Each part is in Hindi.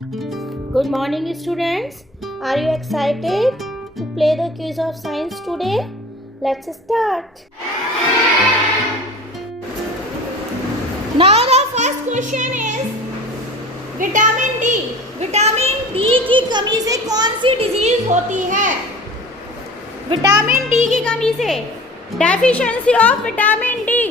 Good morning, students. Are you excited to play the quiz of science today? Let's start. Now the first question is vitamin D. Vitamin D की कमी से कौन सी डिजीज होती है? विटामिन डी की कमी से डेफिशिएंसी ऑफ विटामिन डी.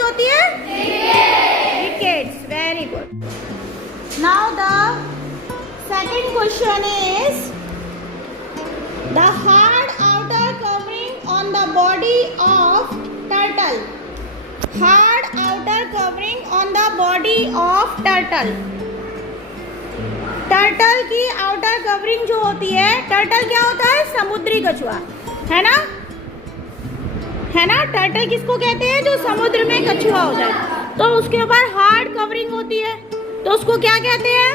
होती है rickets. Very good. Now the second question is the hard outer covering on the body of turtle. Hard outer covering on the body of turtle. Turtle की आउटर कवरिंग जो होती है, टर्टल क्या होता है? समुद्री कछुआ, है ना? टर्टल किसको कहते हैं? जो समुद्र में कछुआ होता है, तो उसके ऊपर हार्ड कवरिंग होती है, तो उसको क्या कहते हैं?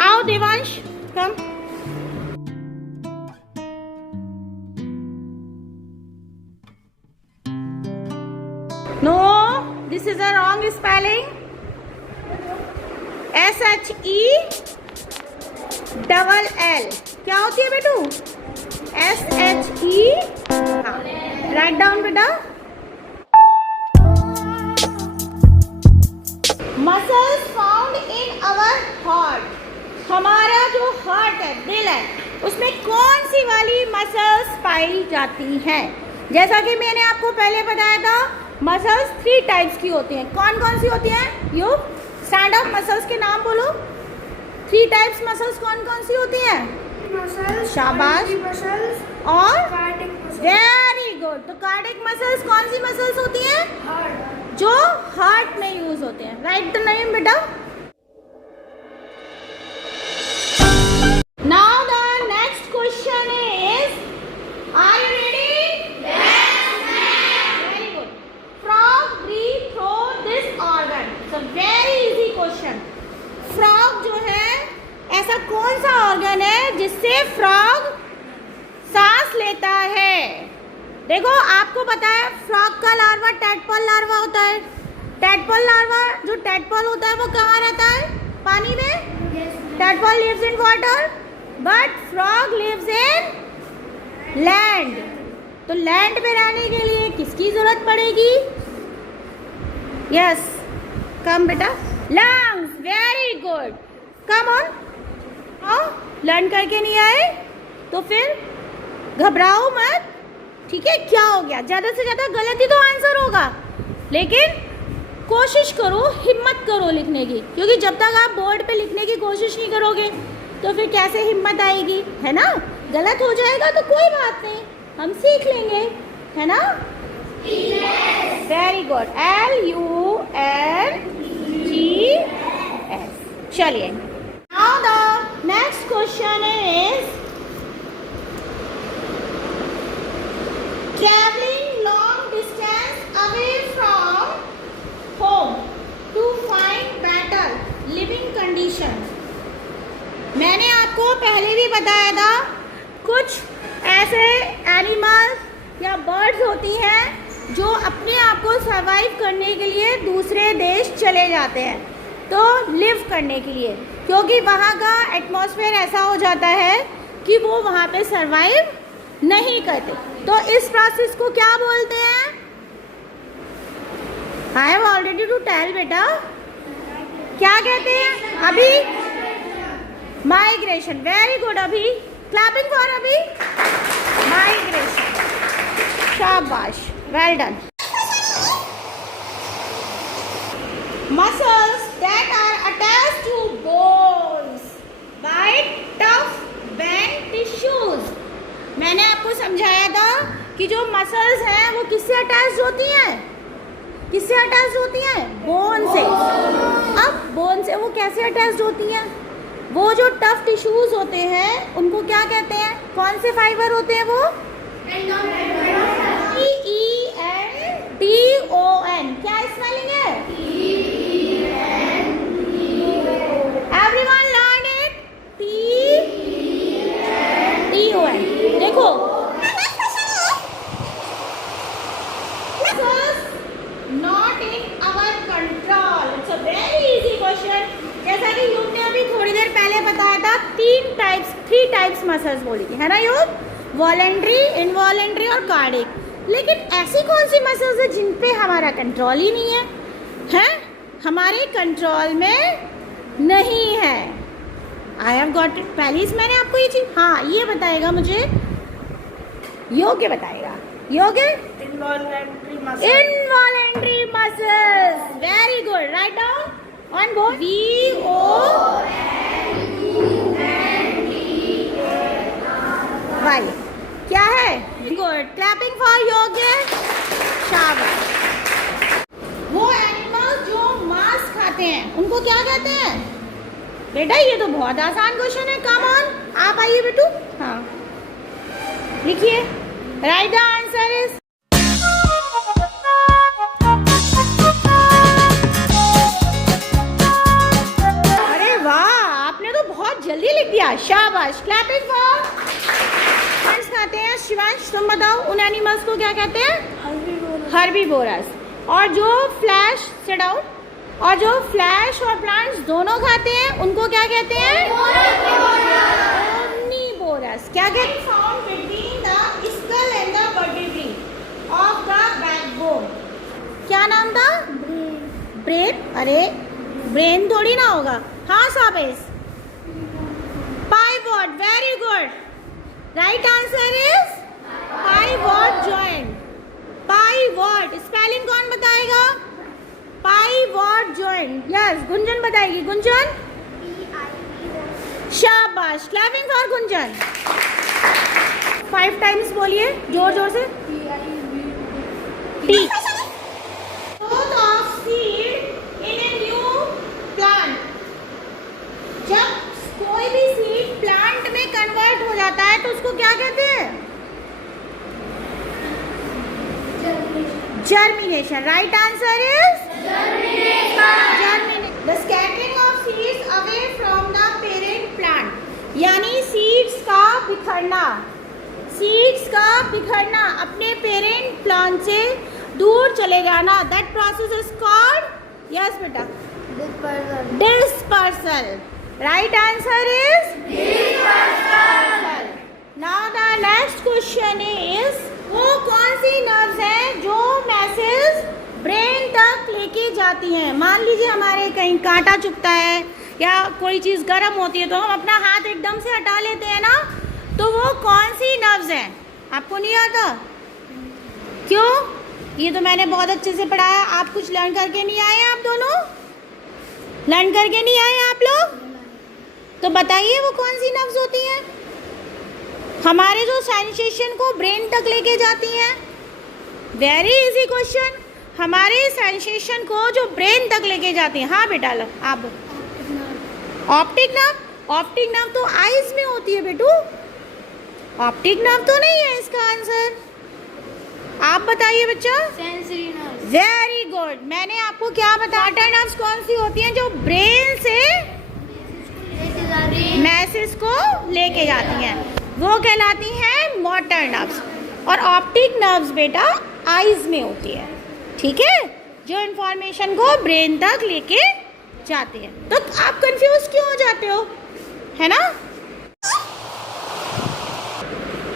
आओ Devansh, come. No, this is a wrong spelling. SHELL क्या होती है बेटू? SHE. हाँ, राइट डाउन बेटा. Muscles found in our heart. हमारा जो हार्ट है, दिल है, उसमें कौन सी वाली मसल्स पाई जाती हैं? जैसा कि मैंने आपको पहले बताया था, मसल्स 3 टाइप्स की होती हैं. कौन कौन सी होती हैं? You stand up. मसल्स के नाम बोलो. 3 टाइप्स मसल्स कौन कौन सी होती हैं? शाबाश. और वेरी गुड. तो कार्डिक मसल्स कौन सी मसल्स होती हैं? जो हार्ट में यूज होते हैं. राइट द नेम बेटा. Now the next question is, are you ready? Very good. Frog breathe through this organ. So very easy question. Frog जो है, ऐसा कौन सा ऑर्गन है जिससे फ्रॉग सांस लेता है? देखो, आपको पता है फ्रॉग का लार्वा टैडपोल लार्वा होता है. टैडपोल लार्वा, जो टैडपोल होता है, वो कहाँ रहता है? पानी में. Tadpole lives in water, but frog lives in land. तो लैंड पे रहने के लिए किसकी जरूरत पड़ेगी? यस, कम बेटा. Lungs. Very good. Come on. Learn करके नहीं आए तो फिर घबराओ मत, ठीक है? क्या हो गया? ज़्यादा से ज़्यादा गलत ही तो आंसर होगा, लेकिन कोशिश करो, हिम्मत करो लिखने की, क्योंकि जब तक आप बोर्ड पे लिखने की कोशिश नहीं करोगे तो फिर कैसे हिम्मत आएगी, है ना? गलत हो जाएगा तो कोई बात नहीं, हम सीख लेंगे, है ना? Very good. LUNGS. चलिए. Now the next question is, traveling long distance away from home to find better living conditions. मैंने आपको पहले भी बताया था, कुछ ऐसे एनिमल्स या बर्ड्स होती हैं जो अपने आप को सर्वाइव करने के लिए दूसरे देश चले जाते हैं, तो लिव करने के लिए, क्योंकि वहाँ का एटमॉस्फेयर ऐसा हो जाता है कि वो वहाँ पे सर्वाइव नहीं करते. तो इस प्रोसेस को क्या बोलते हैं? I have already to tell बेटा. क्या कहते हैं? Abhi migration. Very good. Abhi clapping for Abhi. Migration. शाबाश. Well done. Muscles that are attached to bones by tough bent tissues. मैंने आपको समझाया था कि जो मसल्स हैं वो किससे अटैच होती हैं? किससे अटैच होती हैं? बोन से. अब बोन से वो कैसे अटैच होती हैं? वो जो टफ टिश्यूज होते हैं उनको क्या कहते हैं? कौन से फाइबर होते हैं वो? TENDON. क्या स्पेलिंग है? Everyone learn it. Three types muscles बोली थी, है ना योग? वॉलेंट्री, इनवॉलेंट्री और कार्डिक। लेकिन ऐसी कौन सी मसल्स है जिन पे हमारा कंट्रोल ही नहीं है? हैं? हमारे कंट्रोल में नहीं है। I have got it. पहले से मैंने आपको ये चीज, हाँ ये बताएगा मुझे, योग्य बताएगा। योग्य involuntary muscle. Involuntary muscles, very good. Write down on board. VOLENTRY क्या है? गुड, क्लैपिंग फॉर योग्य, शाबाश। वो एनिमल्स जो मांस खाते हैं उनको क्या कहते हैं? बेटा ये तो बहुत आसान क्वेश्चन है। कम ऑन, आप आइए बेटू। हाँ लिखिए। राइट द आंसर इज, अरे वाह, आपने तो बहुत जल्दी लिख दिया, शाबाश। Clapping for. खाते हैं शिवांश, तुम बताओ उन एनिमल्स को क्या कहते हैं? हर्बीवोरस। और जो फ्लैश, सिट डाउन, और जो फ्लैश और प्लांट्स दोनों खाते हैं उनको क्या कहते हैं? ओमनीवोरस। क्या कहते हैं? Found between the skull and the vertebrae of the backbone. क्या नाम था? ब्रेन। अरे ब्रेन थोड़ी ना होगा। हाँ साबिस, pivot. Very good. Right answer is pivot joint. Pivot spelling कौन बताएगा? Pivot joint. यस, गुंजन बताएगी। गुंजन, शाबाश। Clapping for Gunjan. 5 टाइम्स बोलिए जोर जोर से। T. Growth of seed in a new plant. जब कोई भी सीड प्लांट में कन्वर्ट हो जाता है तो उसको क्या कहते हैं? Germination. Right answer is germination. The scattering of seeds away from the parent plant, यानी सीड्स का बिखरना। सीड्स का बिखरना, अपने पेरेंट प्लांट से दूर चले जाना। That process is called, yes बेटा, dispersal. Right answer is dispersal. Now the next question is, वो कौन सी नर्व्स हैं जो मैसेज ब्रेन तक लेके जाती हैं? मान लीजिए हमारे कहीं कांटा चुभता है या कोई चीज़ गर्म होती है तो हम अपना हाथ एकदम से हटा लेते हैं ना, तो वो कौन सी नर्व्स हैं? आपको नहीं आता? क्यों? ये तो मैंने बहुत अच्छे से पढ़ाया। आप कुछ लर्न करके नहीं आए? आप दोनों लर्न करके नहीं आए आप लोग? तो बताइए वो कौन सी नर्व्स होती हैं हमारे जो सेंसेशन को ब्रेन तक लेके जाती हैं? Very easy question. हमारे सेंसेशन को जो ब्रेन तक लेके जाती हैं, हाँ बेटा आप। Optic nerve. ऑप्टिक नर्व तो आईज में होती है बेटू, ऑप्टिक नर्व तो नहीं है इसका आंसर। आप बताइए बच्चा। Sensory nerve. Very good. मैंने आपको क्या बताया? मोटर नर्व्स कौन सी होती हैं जो ब्रेन से मैसेज को लेके जाती हैं? वो कहलाती हैं मोटर नर्व्स। और ऑप्टिक नर्व्स बेटा आईज में होती है, ठीक है, जो इंफॉर्मेशन को ब्रेन तक लेके जाती है। तो आप कंफ्यूज क्यों हो जाते हो, है ना?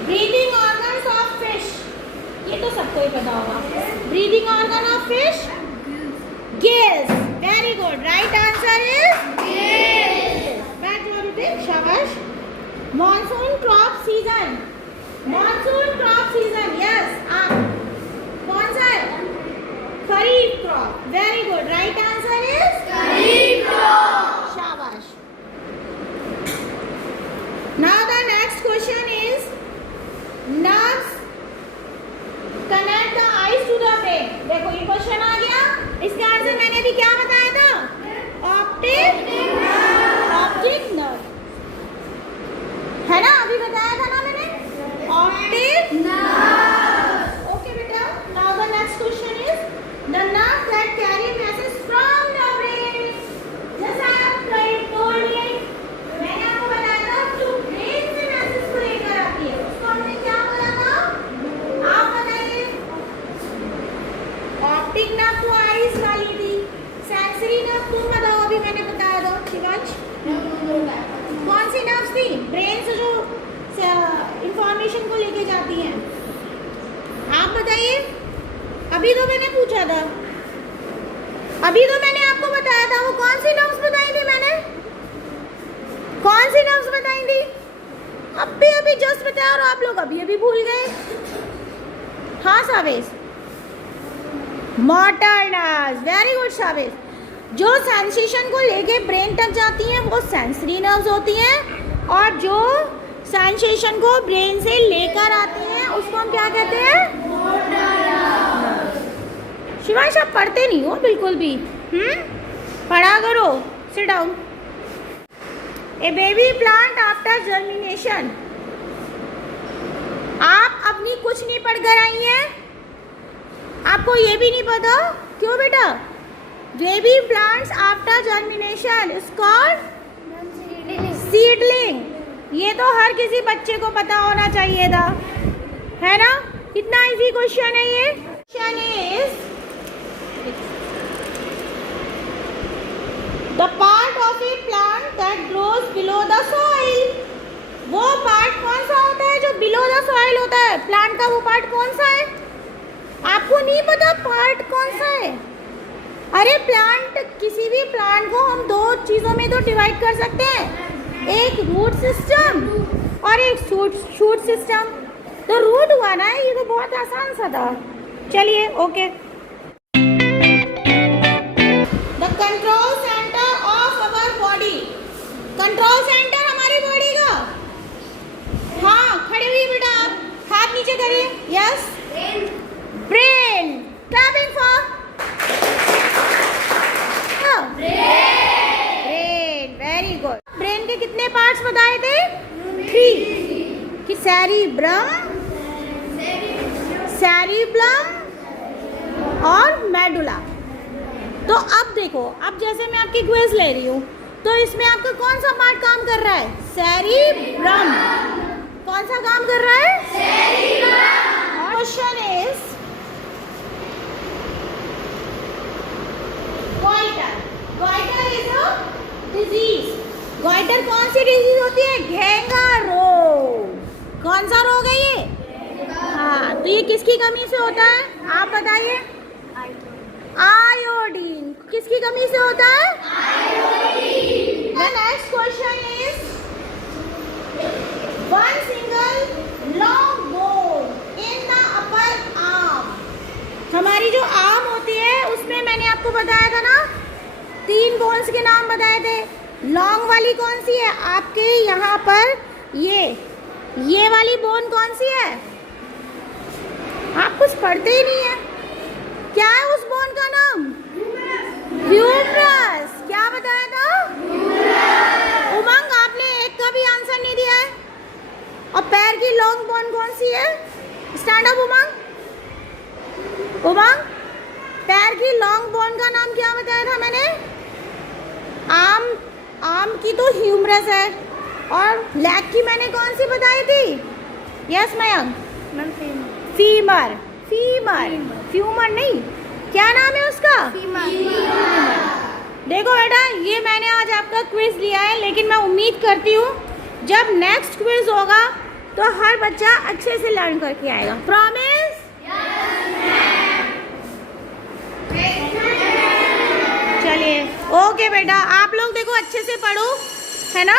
ब्रीदिंग ऑर्गन्स ऑफ फिश, ये तो सबको ही पता होगा। Breathing organ of fish, gills. Very good. Right answer is gills. Back to routine, शाबाश। Monsoon crop season. Monsoon crop season, yes. आप कौन सा है? Kharif crop. Very good. Right answer is kharif crop, शाबाश। Now the next question is, nerves connect the eyes to the brain. देखो ये क्वेश्चन आ गया, इसका आंसर मैंने अभी क्या बताया था? ऑप्टिक नर्व, है ना? अभी बताया था ना मैंने, ऑप्टिक नर्व। ओके बेटा। Now the next question is, the nerve that carry message from the brain. जैसा आपने टोल्ड मी, मैंने आपको बताया था जो ब्रेन से मैसेज को लेकर आती है उसको हमने क्या बोला था? आप बताइए। ऑप्टिक नर्व तो आईज वाली थी, सेंसरी नर्व तुम बताओ, अभी मैंने बताया था शिवांश। कौन सी नर्व्स थी? ब्रेन ट्रांसलेशन को लेके जाती हैं? आप बताइए। अभी तो मैंने पूछा था, अभी तो मैंने आपको बताया था। वो कौन सी नर्व्स बताई थी मैंने? कौन सी नर्व्स बताई थी? अभी जस्ट बताया और आप लोग अभी भूल गए। हाँ Savesh, motor nerves. Very good Savesh. जो सेंसेशन को लेके ब्रेन तक जाती हैं वो सेंसरी नर्व्स होती हैं, और जो सेंसेशन को ब्रेन से लेकर आती हैं उसको हम क्या कहते हैं? शिवांश, आप पढ़ते नहीं हो बिल्कुल भी। पढ़ा करो। Sit down. A baby plant after germination. आप अपनी कुछ नहीं पढ़ कर आई हैं? आपको ये भी नहीं पता? क्यों बेटा? Baby plants after germination is called seedling. ये तो हर किसी बच्चे को पता होना चाहिए था, है ना? कितना इजी क्वेश्चन है ये। Question is the part of A plant that grows below the soil. वो पार्ट कौन सा होता है जो बिलो द सॉइल होता है? प्लांट का वो पार्ट कौन सा है? आपको नहीं पता पार्ट कौन सा है? अरे प्लांट, किसी भी प्लांट को हम दो चीज़ों में तो डिवाइड कर सकते हैं, एक रूट सिस्टम और एक शूट सिस्टम। तो रूट हुआ ना, ये तो बहुत आसान सा था। चलिए okay. The control centre of our body. Control centre हमारी बॉडी का। हाँ, खड़े हुई बेटा आप, हाथ नीचे करिए। Yes, brain. Clapping for brain. Very good. Brain के कितने पार्ट्स बताए थे? 3 कि सेरिब्रम और मेडुला। तो अब देखो, अब जैसे मैं आपकी क्विज ले रही हूँ तो इसमें आपका कौन सा पार्ट काम कर रहा है? सेरिब्रम। कौन सा काम कर रहा है? Cerebrum. Question is goiter. Goiter is a disease. goiter कौन सी डिजीज होती है? घेंगा रोग। कौन सा रोग है ये? हाँ, तो ये किसकी कमी से होता है? आप बताइए। आयोडीन। किसकी कमी से होता है? Iodine. The next question is one single long bone in the upper arm. हमारी जो आर्म होती है उसमें मैंने आपको बताया था ना, 3 बोन्स के नाम बताए थे। लॉन्ग वाली कौन सी है? आपके यहाँ पर ये वाली बोन कौन सी है? आप कुछ पढ़ते ही नहीं है। क्या है उस बोन का नाम? ह्यूमरस। क्या बताया था? उमंग, आपने एक का भी आंसर नहीं दिया है। और पैर की लॉन्ग बोन कौन सी है? स्टैंड अप उमंग। उमंग, पैर की लॉन्ग बोन का नाम क्या बताया था मैंने? आर्म की तो ह्यूमरस है, और लेग की मैंने कौन सी बताई थी? Yes Mayank, femur. फ्यूमर नहीं, क्या नाम है उसका? देखो बेटा, ये मैंने आज आपका क्विज लिया है, लेकिन मैं उम्मीद करती हूँ जब नेक्स्ट क्विज होगा तो हर बच्चा अच्छे से लर्न करके आएगा। प्रॉमिस? चलिए ओके बेटा, आप लोग देखो अच्छे से पढ़ो, है ना?